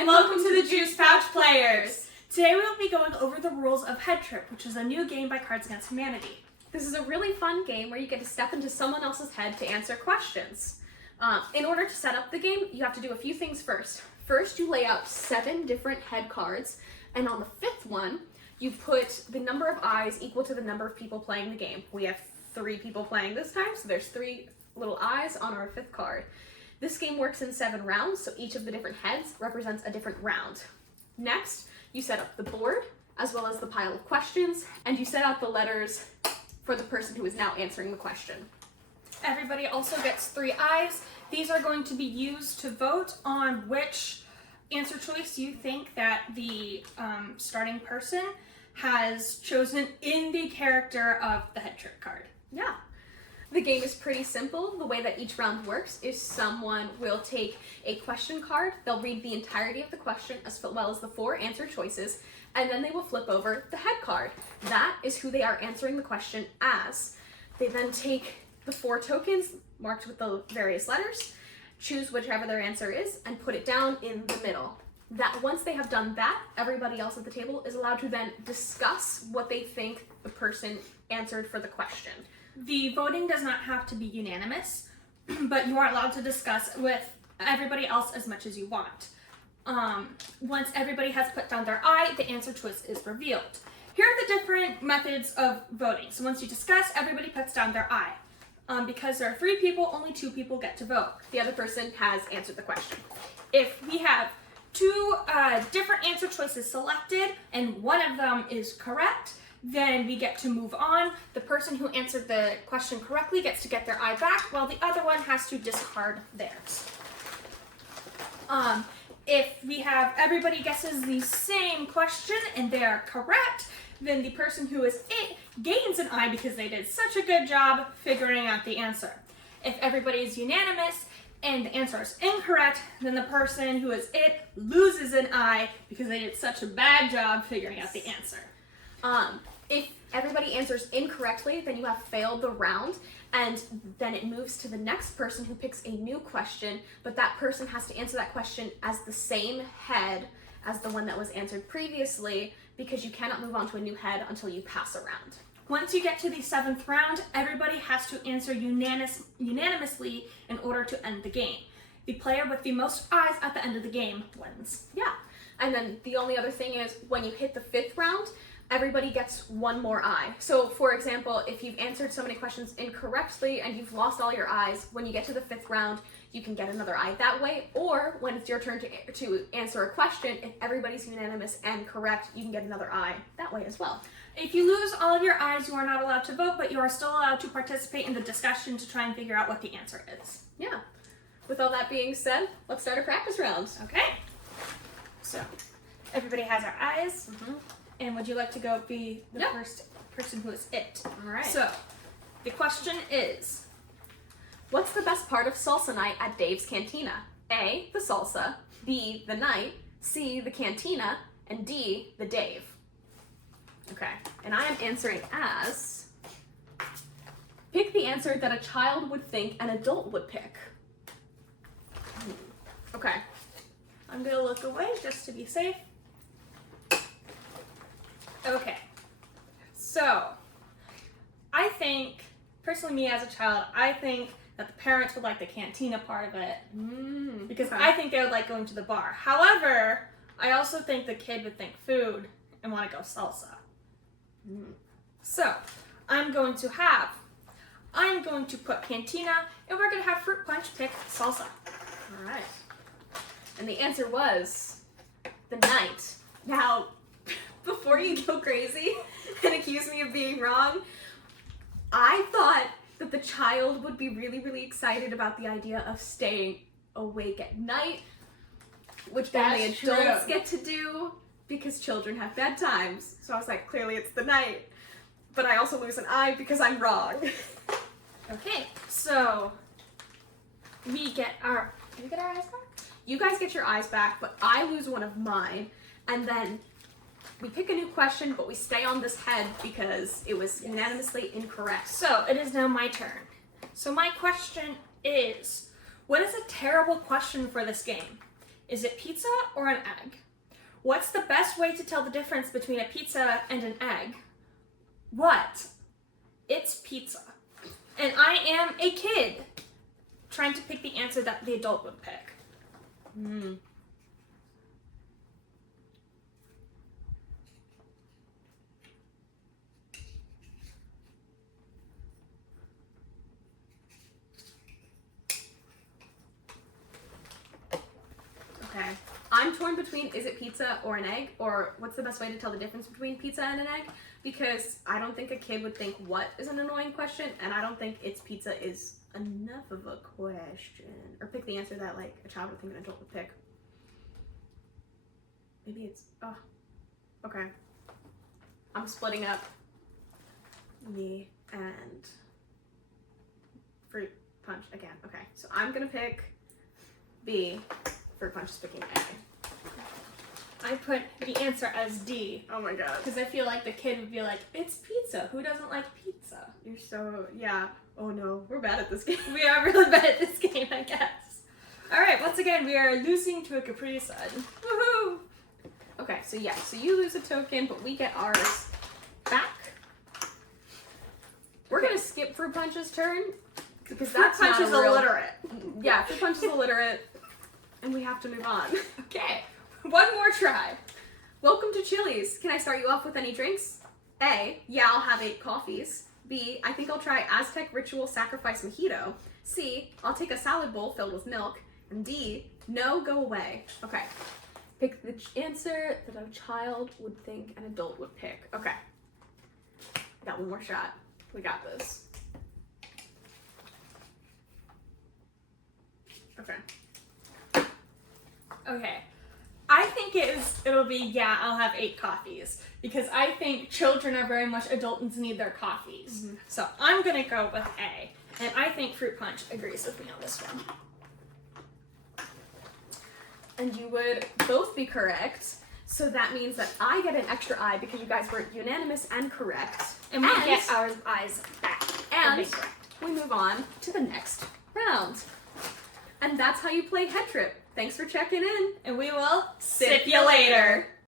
and welcome to the Juice Pouch Players! Today we will be going over the rules of Headtrip, which is a new game by Cards Against Humanity. This is a really fun game where you get to step into someone else's head to answer questions. In order to set up the game, you have to do a few things first. First, you lay out 7 different head cards, and on the 5th one, you put the number of eyes equal to the number of people playing the game. We have 3 people playing this time, so there's 3 little eyes on our 5th card. This game works in 7 rounds, so each of the different heads represents a different round. Next, you set up the board, as well as the pile of questions, and you set out the letters for the person who is now answering the question. Everybody also gets 3 eyes. These are going to be used to vote on which answer choice you think that the starting person has chosen in the character of the Headtrip card. Yeah. The game is pretty simple. The way that each round works is someone will take a question card, they'll read the entirety of the question as well as the 4 answer choices, and then they will flip over the head card. That is who they are answering the question as. They then take the 4 tokens marked with the various letters, choose whichever their answer is, and put it down in the middle. That once they have done that, everybody else at the table is allowed to then discuss what they think the person answered for the question. The voting does not have to be unanimous, but you are allowed to discuss with everybody else as much as you want. Once everybody has put down their eye, the answer choice is revealed. Here are the different methods of voting. So once you discuss, everybody puts down their eye. Because there are 3 people, only 2 people get to vote. The other person has answered the question. If we have 2 different answer choices selected and one of them is correct, then we get to move on. The person who answered the question correctly gets to get their eye back, while the other one has to discard theirs. If we have everybody guesses the same question and they are correct, then the person who is it gains an eye because they did such a good job figuring out the answer. If everybody is unanimous and the answer is incorrect, then the person who is it loses an eye because they did such a bad job figuring out the answer. If everybody answers incorrectly, then you have failed the round, and then it moves to the next person who picks a new question, but that person has to answer that question as the same head as the one that was answered previously, because you cannot move on to a new head until you pass a round. Once you get to the 7th round, everybody has to answer unanimously in order to end the game. The player with the most eyes at the end of the game wins. Yeah, and then the only other thing is when you hit the 5th round, everybody gets 1 more eye. So for example, if you've answered so many questions incorrectly and you've lost all your eyes, when you get to the 5th round, you can get another eye that way. Or when it's your turn to answer a question, if everybody's unanimous and correct, you can get another eye that way as well. If you lose all of your eyes, you are not allowed to vote, but you are still allowed to participate in the discussion to try and figure out what the answer is. Yeah. With all that being said, let's start a practice round. Okay. So, everybody has our eyes. And would you like to go be the first person who is it? All right. So, the question is, what's the best part of salsa night at Dave's Cantina? A, the salsa, B, the night, C, the cantina, and D, the Dave. Okay, and I am answering as, pick the answer that a child would think an adult would pick. Okay. I'm gonna look away just to be safe. Okay, so I think, personally me as a child, I think that the parents would like the cantina part of it because I think they would like going to the bar. However, I also think the kid would think food and want to go salsa. So I'm going to put cantina and we're going to have fruit punch pick salsa. All right. And the answer was the night. Now, before you go crazy and accuse me of being wrong, I thought that the child would be really, really excited about the idea of staying awake at night, which only adults get to do because children have bedtimes. So I was like, clearly it's the night. But I also lose an eye because I'm wrong. Okay, so do we get our eyes back? You guys get your eyes back, but I lose one of mine, and then we pick a new question, but we stay on this head because it was unanimously incorrect. So it is now my turn. So my question is, what is a terrible question for this game? Is it pizza or an egg? What's the best way to tell the difference between a pizza and an egg? What? It's pizza. And I am a kid trying to pick the answer that the adult would pick. Okay. I'm torn between is it pizza or an egg, or what's the best way to tell the difference between pizza and an egg? Because I don't think a kid would think what is an annoying question, and I don't think it's pizza is enough of a question. Or pick the answer that like a child would think an adult would pick. Maybe it's, oh, okay. I'm splitting up me and fruit punch again. Okay, so I'm gonna pick B. Fruit punch is picking A. I put the answer as D. Oh my god. Because I feel like the kid would be like, it's pizza. Who doesn't like pizza? You're so, yeah. Oh no, we're bad at this game. We are really bad at this game, I guess. Alright, once again, we are losing to a Capri Sun. Woohoo! Okay, so yeah, so you lose a token, but we get ours back. We're gonna skip Fruit Punch's turn, because Fruit Punch is illiterate. Yeah, Fruit Punch is illiterate, and we have to move on. Okay, one more try. Welcome to Chili's. Can I start you off with any drinks? A, yeah, I'll have 8 coffees. B, I think I'll try Aztec Ritual Sacrifice Mojito. C, I'll take a salad bowl filled with milk. And D, no, go away. Okay. Pick the answer that a child would think an adult would pick. Okay. Got one more shot. We got this. Okay. Okay. I think it'll be, yeah, I'll have 8 coffees. Because I think children are very much adults need their coffees. Mm-hmm. So I'm gonna go with A. And I think Fruit Punch agrees with me on this one. And you would both be correct. So that means that I get an extra eye because you guys were unanimous and correct. And we get our eyes back. And we move on to the next round. And that's how you play Headtrip. Thanks for checking in. And we will Sip ya later.